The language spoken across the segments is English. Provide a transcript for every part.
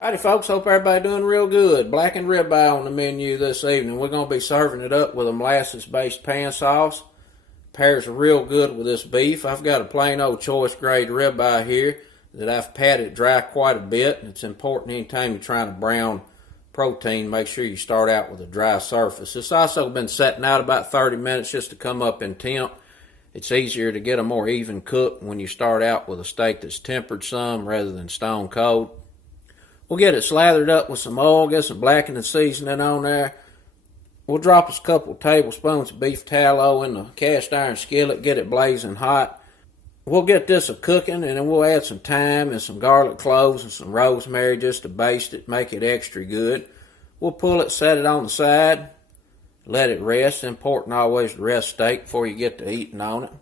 Howdy folks, hope everybody doing real good. Blackened ribeye on the menu this evening. We're going to be serving it up with a molasses-based pan sauce. Pairs real good with this beef. I've got a plain old choice grade ribeye here that I've patted dry quite a bit. It's important anytime you're trying to brown protein, make sure you start out with a dry surface. It's also been setting out about 30 minutes just to come up in temp. It's easier to get a more even cook when you start out with a steak that's tempered some rather than stone cold. We'll get it slathered up with some oil, get some blackening seasoning on there. We'll drop us a couple tablespoons of beef tallow in the cast iron skillet, get it blazing hot. We'll get this cooking, and then we'll add some thyme and some garlic cloves and some rosemary just to baste it, make it extra good. We'll pull it, set it on the side, let it rest. It's important always to rest steak before you get to eating on it.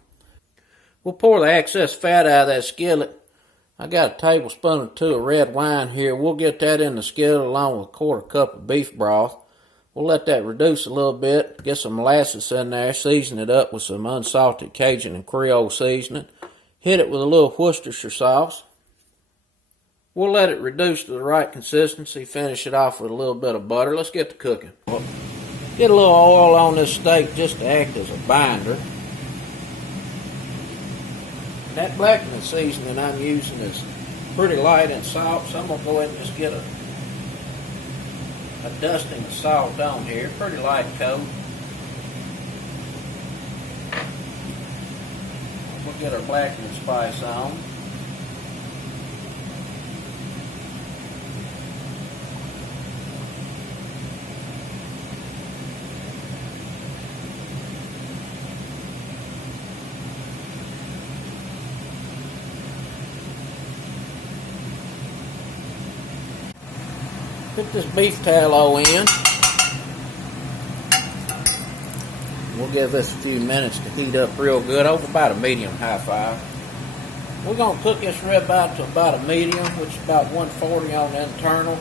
We'll pour the excess fat out of that skillet. I got a tablespoon or two of red wine here. We'll get that in the skillet along with a quarter cup of beef broth. We'll let that reduce a little bit, get some molasses in there, season it up with some unsalted Cajun and Creole seasoning. Hit it with a little Worcestershire sauce. We'll let it reduce to the right consistency, finish it off with a little bit of butter. Let's get to cooking. Get a little oil on this steak just to act as a binder. That blackening seasoning I'm using is pretty light in salt, so I'm going to go ahead and just get a dusting of salt on here, pretty light coat. We'll get our blackening spice on. Put this beef tallow in. We'll give this a few minutes to heat up real good over about a medium-high fire. We're going to cook this ribeye to about a medium, which is about 140 on the internal.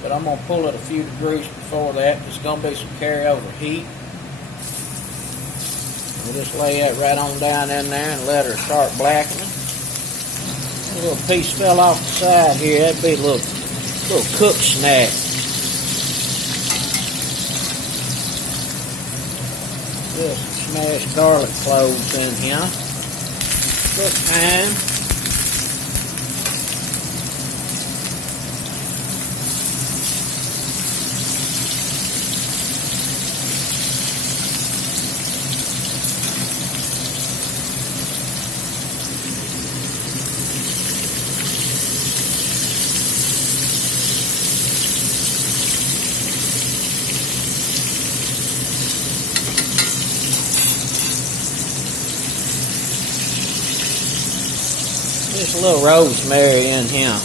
But I'm going to pull it a few degrees before that. There's going to be some carryover heat. We'll just lay that right on down in there and let her start blackening. A little piece fell off the side here. That'd be a little cook snack. Just smashed garlic cloves in here. Quick thyme. Just a little rosemary in here.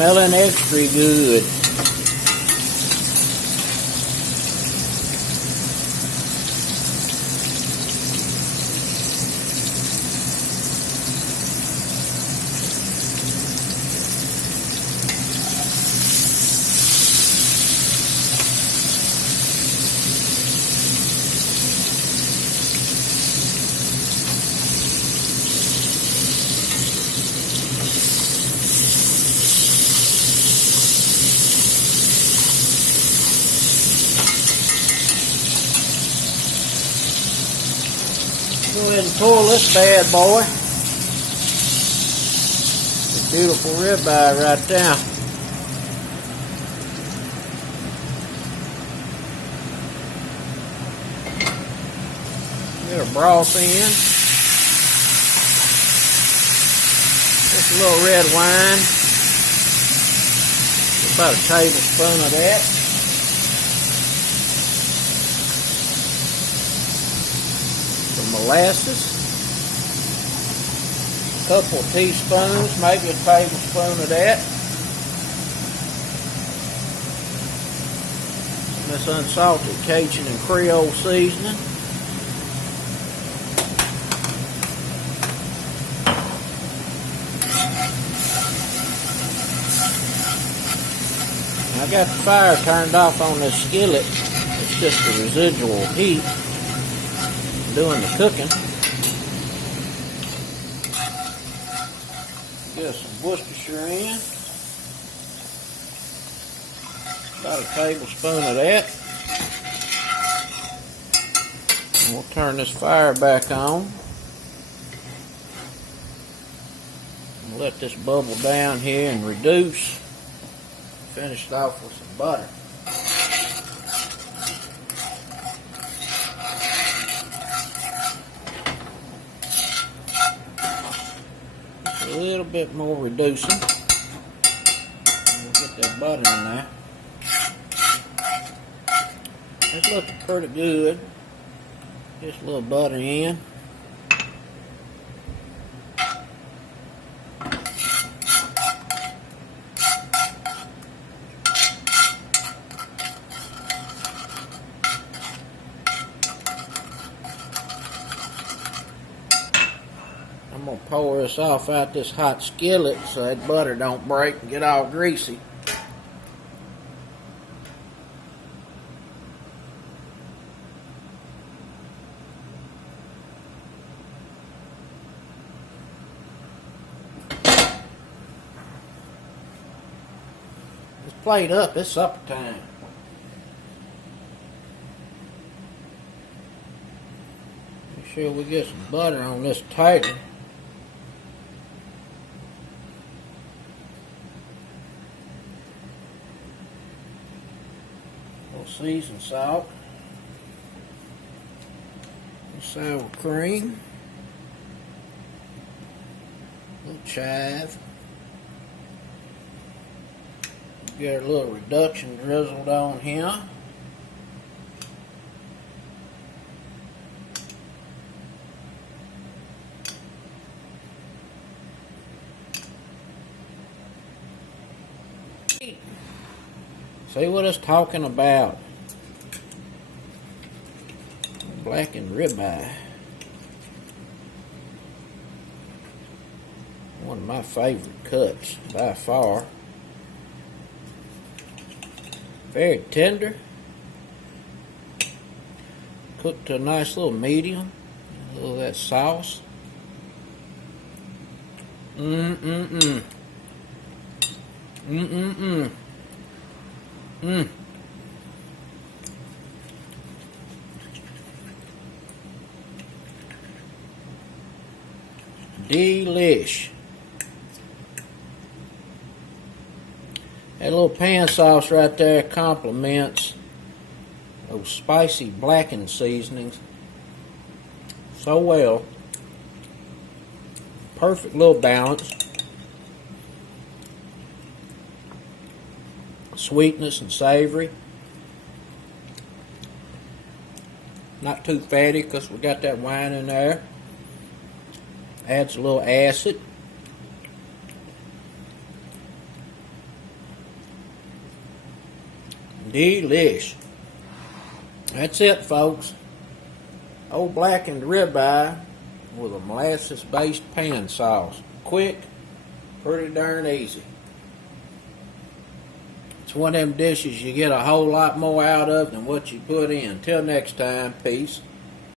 Smelling extra good. Go ahead and pull this bad boy. A beautiful ribeye right there. Get our broth in. Just a little red wine. About a tablespoon of that. molasses. A couple of teaspoons, maybe a tablespoon of that. This unsalted Cajun and Creole seasoning. I got the fire turned off on this skillet. It's just the residual heat doing the cooking. Get some Worcestershire in. About a tablespoon of that. And we'll turn this fire back on. And let this bubble down here and reduce. Finish it off with some butter. Just a little bit more reducing. We'll get that butter in there. It's looking pretty good. Just a little butter in. I'm going to pour this off out this hot skillet so that butter don't break and get all greasy. This plate up, it's supper time. Make sure we get some butter on this tighter. Seasoned salt, sour cream, a little chive, get a little reduction drizzled on here. See what it's talking about. Blackened ribeye. One of my favorite cuts by far. Very tender. Cooked to a nice little medium. A little of that sauce. Mmm. Delish. That little pan sauce right there complements those spicy blackened seasonings so well. Perfect little balance. Sweetness and savory. Not too fatty because we got that wine in there. Adds a little acid. Delish. That's it, folks. Old blackened ribeye with a molasses-based pan sauce. Quick, pretty darn easy. It's one of them dishes you get a whole lot more out of than what you put in. Till next time, peace.